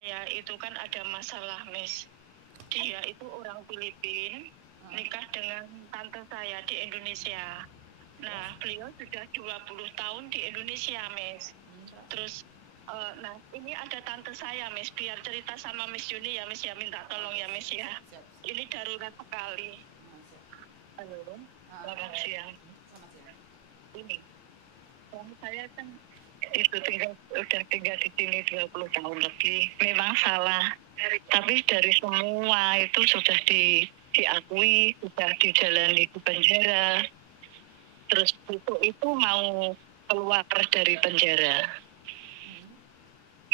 Ya, itu kan ada masalah, Miss. Dia itu orang Filipina, nikah dengan tante saya di Indonesia. Nah, beliau sudah 20 tahun di Indonesia, Miss. Terus, nah ini ada tante saya, Miss. Biar cerita sama Miss Yuni ya, Miss ya. Minta tolong ya, Miss ya. Ini darurat sekali. Halo, selamat siang. Ini, saya kan itu udah tinggal di sini 20 tahun lebih. Memang salah, tapi dari semua itu sudah diakui, sudah dijalani di penjara. Terus itu mau keluar dari penjara.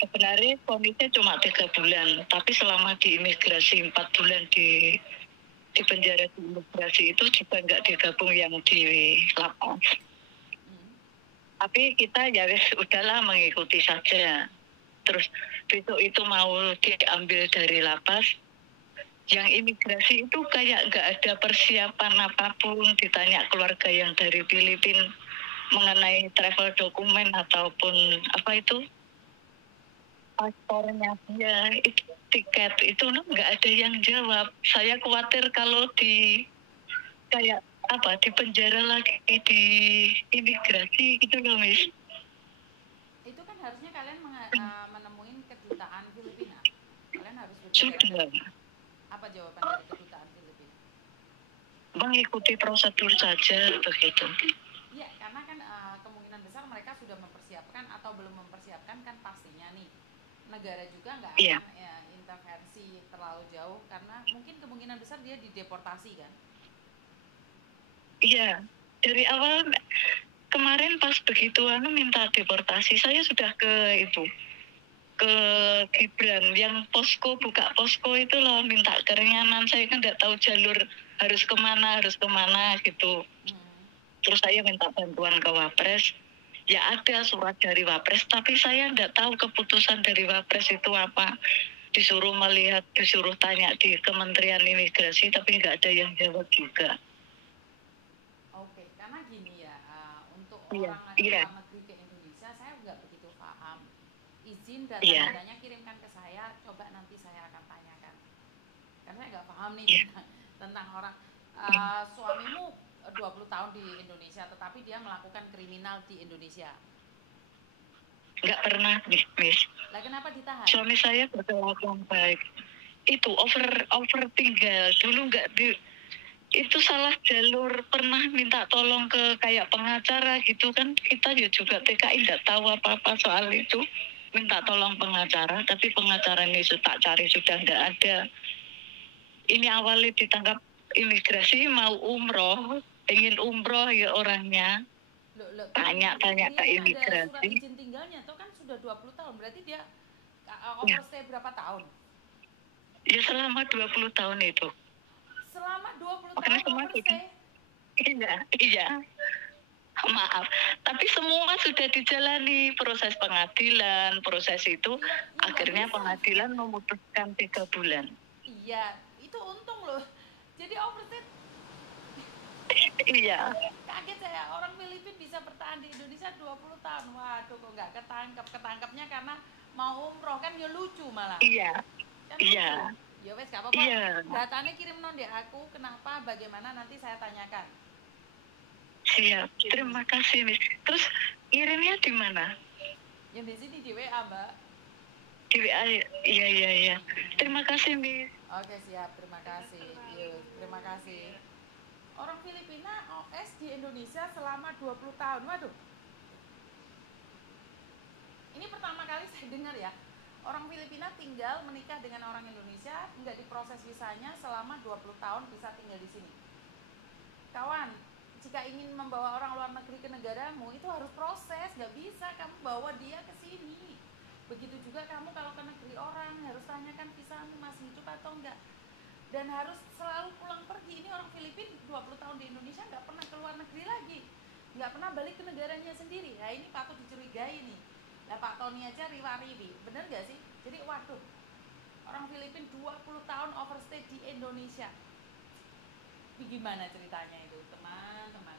Sebenarnya vonisnya cuma 3 bulan, tapi selama di imigrasi 4 bulan di penjara di imigrasi itu juga nggak digabung yang di lapas. Tapi kita ya wis udahlah mengikuti saja. Terus besok itu mau diambil dari lapas, yang imigrasi itu kayak nggak ada persiapan apapun. Ditanya keluarga yang dari Filipina mengenai travel dokumen ataupun apa itu paspornya dia, itu tiket itu nggak ada yang jawab. Saya khawatir kalau kayak apa di penjara lagi di imigrasi gitu loh, Miss. Itu kan harusnya kalian menemui kedutaan Filipina. Kalian harus Sudah apa jawaban dari kedutaan Filipina? mengikuti prosedur saja begitu. Iya, karena kan kemungkinan besar mereka sudah mempersiapkan atau belum mempersiapkan kan pastinya nih. Negara juga nggak akan intervensi terlalu jauh karena mungkin kemungkinan besar dia dideportasi kan. Iya, dari awal kemarin pas begitu minta deportasi, saya sudah ke Gibran yang buka posko itu loh, minta keringanan. Saya kan nggak tahu jalur harus kemana gitu. Terus saya minta bantuan ke Wapres, ya ada surat dari Wapres, tapi saya nggak tahu keputusan dari Wapres itu apa. Disuruh melihat, disuruh tanya di Kementerian Imigrasi, tapi nggak ada yang jawab juga. Oke, karena gini ya, untuk orang luar negeri ke Indonesia saya nggak begitu paham. Izin data-datanya kirimkan ke saya, coba nanti saya akan tanyakan. Karena saya nggak paham nih tentang orang. Suamimu 20 tahun di Indonesia, tetapi dia melakukan kriminal di Indonesia. Nggak pernah, Miss. Lah kenapa ditahan? Suami saya berkelakuan baik. Itu overtinggal dulu, nggak itu salah jalur. Pernah minta tolong ke kayak pengacara gitu kan, kita juga TKI nggak tahu apa-apa soal itu. Minta tolong pengacara, tapi pengacara ini tak cari sudah nggak ada. Ini awalnya ditangkap imigrasi, mau umroh, ingin umroh ya orangnya. Tanya ke imigrasi. Ada surat izin tinggalnya, atau kan sudah 20 tahun, berarti dia overstay berapa tahun? Ya selama 20 tahun itu. Selama 20 tahun overstay? Iya. Maaf, tapi semua sudah dijalani proses pengadilan, proses itu akhirnya pengadilan memutuskan 3 bulan. Iya, itu untung loh. Jadi overstay. Iya. Kaget saya, orang Filipina bisa bertahan di Indonesia 20 tahun. Waduh, kok nggak ketangkepnya karena mau umroh, kan ya lucu malah. Iya. Kan iya. Ya wes gak apa-apa. Iya. Datanya kirim non di aku, kenapa, bagaimana nanti saya tanyakan. Siap. Terima kasih, Miss. Terus kirimnya di mana? Yang di sini di WA, Mbak. Di WA. Iya. Terima kasih, Miss. Oke, siap. Terima kasih. Yuk, terima kasih. Orang Filipina OS di Indonesia selama 20 tahun. Waduh. Ini pertama kali saya dengar ya. Orang Filipina tinggal menikah dengan orang Indonesia, nggak diproses visanya selama 20 tahun bisa tinggal di sini. Kawan, jika ingin membawa orang luar negeri ke negaramu, itu harus proses, nggak bisa kamu bawa dia ke sini. Begitu juga kamu kalau ke negeri orang, harus tanyakan visamu masih hidup atau enggak. Dan harus selalu pulang pergi. Ini orang Filipina 20 tahun di Indonesia nggak pernah ke luar negeri lagi, nggak pernah balik ke negaranya sendiri. Nah ini patut dicurigai nih. Nah Pak Tony aja riwa-riwi, bener gak sih? Jadi waduh, orang Filipina 20 tahun overstay di Indonesia. Gimana ceritanya itu teman-teman?